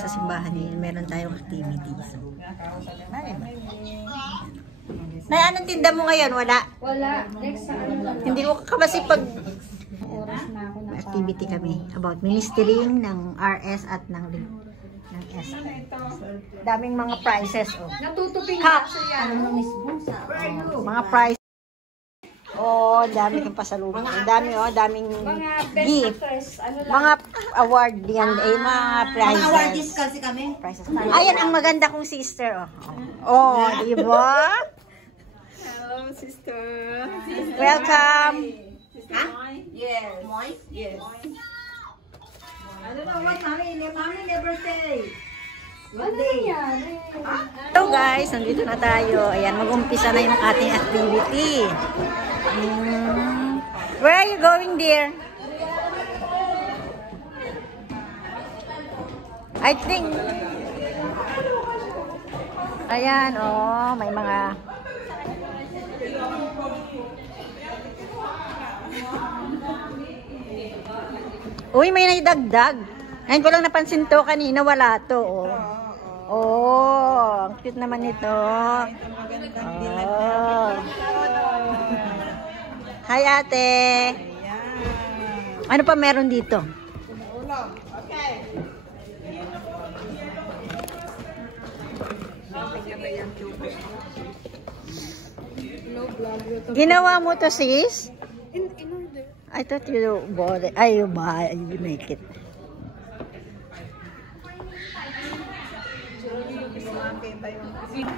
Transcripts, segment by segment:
sa simbahan ngayon. Meron tayong activity. So, Nay, anong tinda mo ngayon? Wala? Wala. Next sa ano lang. Hindi ko kasi pag Oras na ako na. activity kami about ministering ng RS at ng S. Daming mga prizes. Oh. Natutuping Cup. kasi yan. Ano mismo sa... Mga prize. Oh, dami kang pasalubong. Ang dami, oh, daming Mga best gift. actress. Ano lang. Mga award yan, mga prizes. Mga awardist kasi kami. Prizes. Ayan ang maganda kong sister, oh. Oh, di ba? Hello, sister. Welcome. Ha? Yes. Moist? Yes. I don't know what mommy never say. Ano yan? So guys, nandito na tayo. Ayan, mag-umpisa na yung ating activity. Where are you going, dear? I think... Ayan, oh, may mga... Uy, may naidagdag. Ngayon ko lang napansin to. Kanina wala to, oh. Oh, ang cute naman ito. Oh. Hi, ate. Ano pa meron dito? Ginawa mo to, sis? In order. I thought you bought it. Ay, you buy, you make it.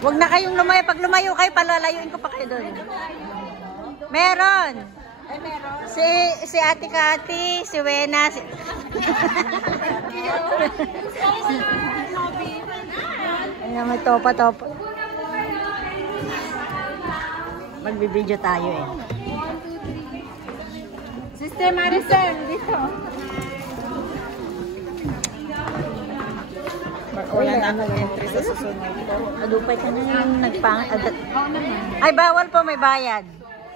Huwag na kayong lumayo. Pag lumayo kayo, palalayuin ko pa kayo doon. Meron. Si Ate Kati, si Wena, si... Ayan, may topa-topa. Magbibideo tayo eh. Sister Maricel, dito. Wala na entry sa susunod. Adupay ka na yung nagpang... Ay, bawal po, may bayad.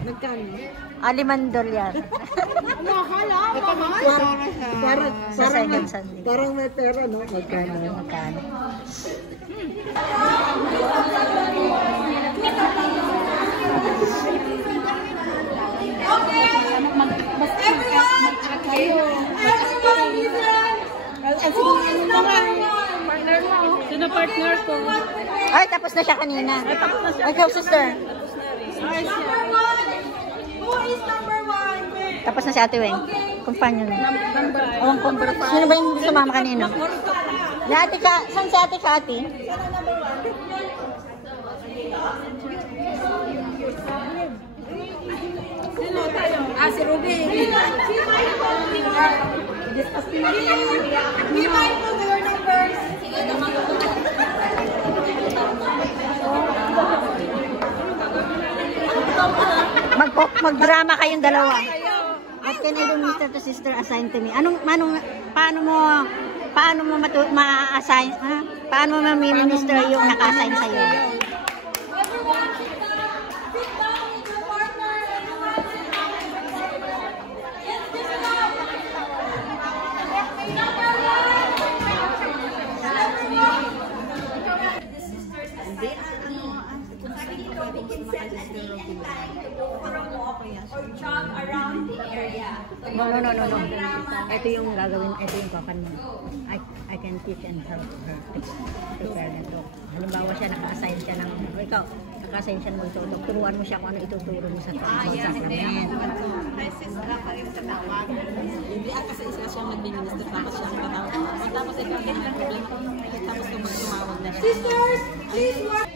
Nagkano? $5 yan. Mahal ah, mahal. Sa second Sunday. Parang may pera, no? Magkano? Magkano? Sino partner ko? Ay, tapos na siya kanina. Ikaw, sister. Tapos na si Ate Weng. Companion. Sino ba yung sumama kanina? Saan si Ate Kati? Si Ruby. Be mindful to your numbers. Mag-drama kayong dalawa. What can I do, Mr. to Sister, assign to me? Paano mo ma-assign, ha? Paano mo ma-minister yung naka-assign sa'yo? No. Ito yung gagawin, ito yung kakan mo. I can teach and help her prepare the dog. Halimbawa siya, naka-assign siya ng, ikaw, naka-assign siya ng magtutulog. Turuan mo siya kung ano ituturo mo sa sacrament. Hi, sis. Karim sa tawag. Hindi kasi isa siya mag-minister tapos siya ang katawag. Tapos ikaw din may problem. Tapos tumawag na siya. Sisters, please work.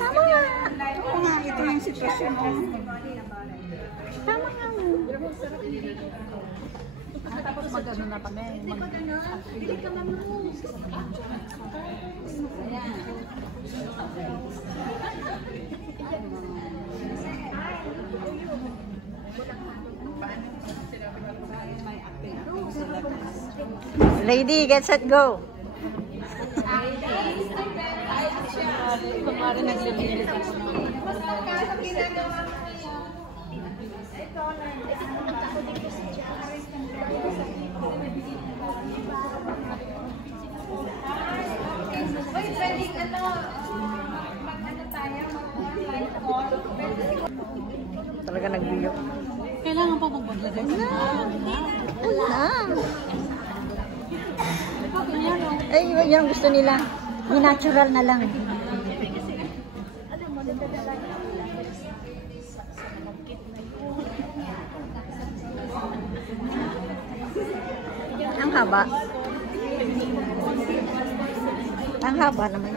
Tama nga. Oo nga, ito yung sitwasyon ko. Tama nga. Tapos mag-ano na kami. Hindi ka mamahus. Lady, get set, go. Kumari naglilinis ako. Talaga nagbiyo. Kailangan pa maglagay sa Wala. Ay, yun ang gusto nila. Yung natural na lang. Ang haba. Ang haba naman.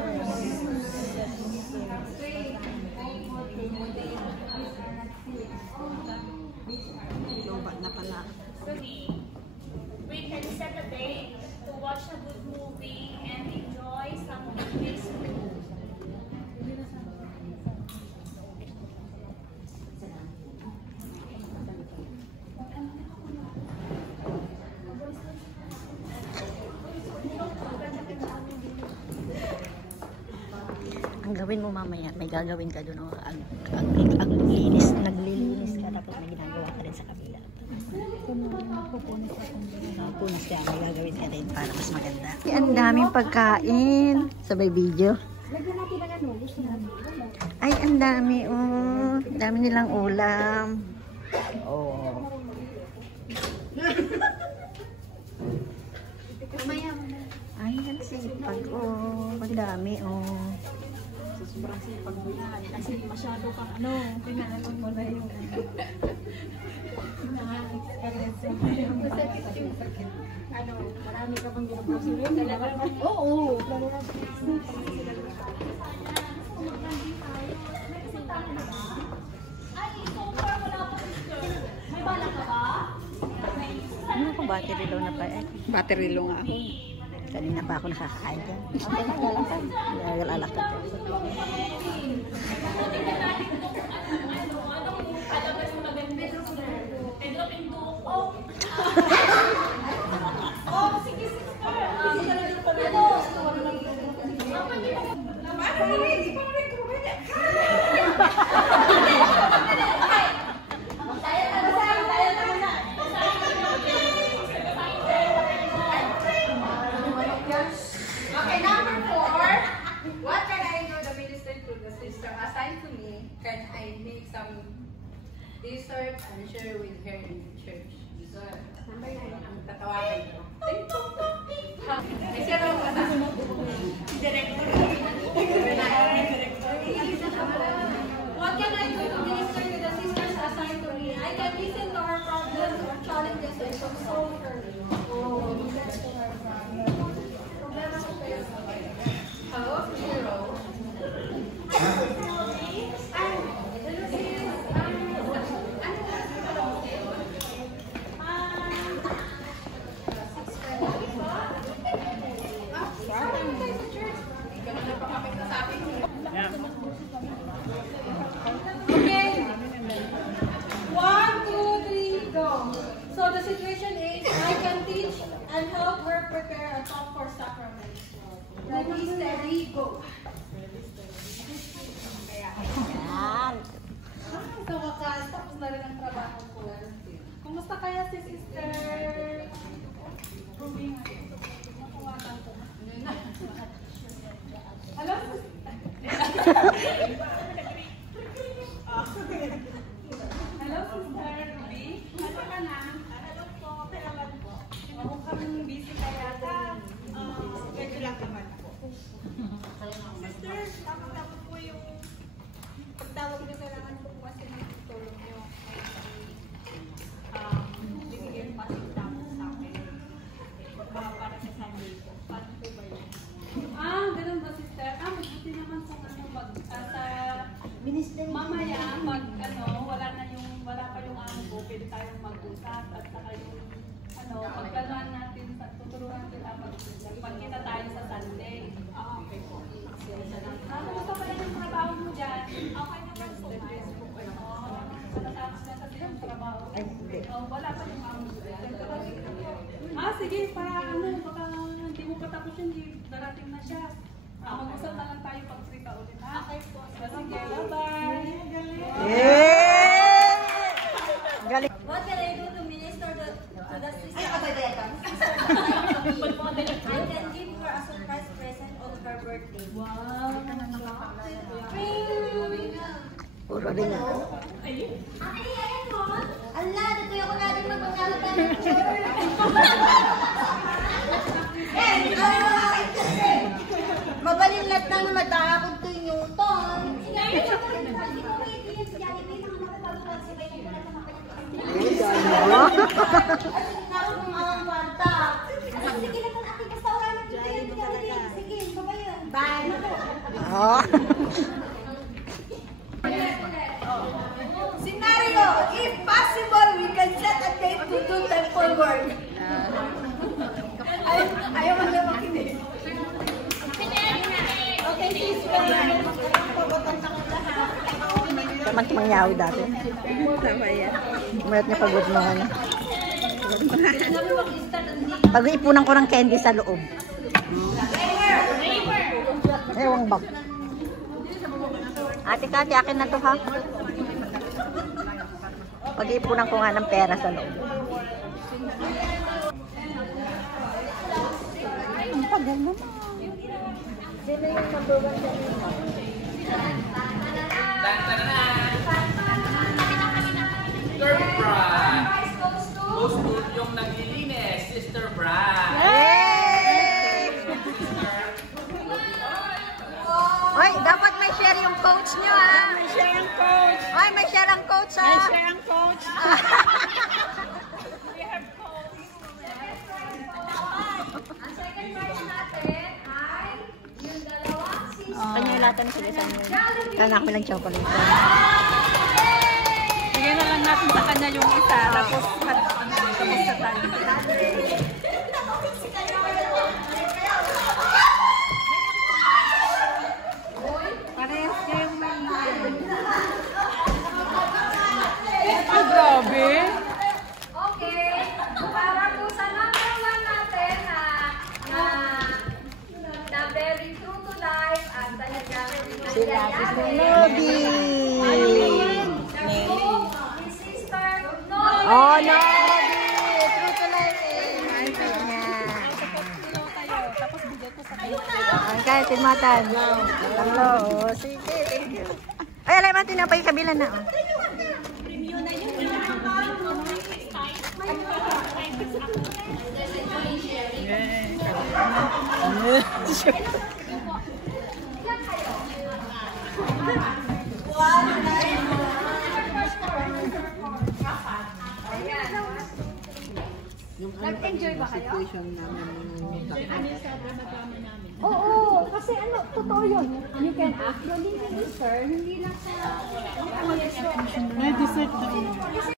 Loba na pala. We can set a date to watch a good movie and enjoy some peaceful. Ang gawin mo mamaya, may gagawin ka doon. Ang naglilinis ka, tapos may ginagawa ka rin sa kabila. Punas ka, may gagawin ka rin para mas maganda. Ang daming pagkain. Sabay video. Ay, ang dami, oh. Ang dami nilang ulam. Oh. Ay, ang sipag, oh. Ang dami, oh. Sobrang sipag mo yan. Kasi masyado kang pinaanon mo na yung mga experience mo. Marami ka bang ginagawa? Oo. Ano kung battery low na pa eh? Battery low nga ako. Kanina pa ako nakakain dyan. Okay na, lalakad. Lalakad dyan. Okay, number 4. What can I do the minister to the sister assigned to me? Can I make some dessert and share with her in the church? Dessert. Ang tatawagan ko. Isa raw ba? Director. What can I do to minister to the sisters assigned to me? I can listen to her problems or challenges and console her. Hello, Zero. Okay. 1, 2, 3, go. So the situation is, I can teach and help her prepare a talk for sacrament. Ready, steady, go. Yan. Sa wakas, tapos na rin ang trabaho ko. Kumusta kaya si Sister Ruby? Nakuwatan ko. Hello, Hello, Sister Ruby. Ano ka na? Hello po, kailangan po. Mukhang busy kaya ata. Pwede lang naman po. Sister, dapat po yung pagtawag na kailangan po kasi ng tulong nyo ay bibigyan pa sa akin para sa Sunday po. Paano po ba yun? Ganun ba, Sister? Mabuti naman kung sa mamaya, wala pa yung amo ko, pwede tayong mag-usap at saka yung pagkaluan natin, tuturuan kita pagkita tayo sa Sunday. Okay po. Kamusta pa rin yung trabaho mo dyan? Okay naman po. Matatapos na kasi yung trabaho. Ay, hindi. Wala pa yung amo ko dyan. Sige, para baka hindi mo patapos yun, darating na siya. Mag-usap na lang tayo pag free ka ulit, ha? Okay po. Sige, bye-bye! Yay! Galing. What can I do to minister to the sister? I can give her a surprise present on her birthday. Wow! Puro rin. Ala, dito ako natin magpagkakatan ng church. Mabalinlat na matakot to Newton. Oh. Scenario, if possible, we can set a date to do temple work. Ayaw mo na makinig. Okay, sister. Taman mangyaw dati. Tama yan. Umayat niya pagod mo ano. Pag-iipunan ko ng candy sa loob. Ewang bag. Ate Kati, akin na to ha. Pag-iipunan ko nga ng pera sa loob. Ang tagal naman. Sino yung number 1 dyan? Sister Brad. Goes to yung naglilinis, Sister Brad. Oy, dapat may share yung coach nyo ha. May share ang coach. Oy, may share ang coach ha. May share ang coach. Ang second prize natin ay yung dalawang sister. Kanya yung latan sila sa inyo. Kaya ako lang chocolate. Bigyan na lang natin sa kanya yung isa. Tapos sa tayo. Parehas kayong may Ay, grabe. Okay. Para po sa number 1 natin na very true to life at talagang Sila, Sister Nobi. His sister, Nobi. Oh, Nobi! True to life eh. Tapos bigay ko sa kanya. Ang kahit timatan. Hello. Sige, thank you. Ay, alam natin na pa yung kabila na. Oh. Nag-enjoy ba kayo? Oo, kasi ano, totoo yun. You can ask the living sister, hindi lang sa May dessert daw. Kasi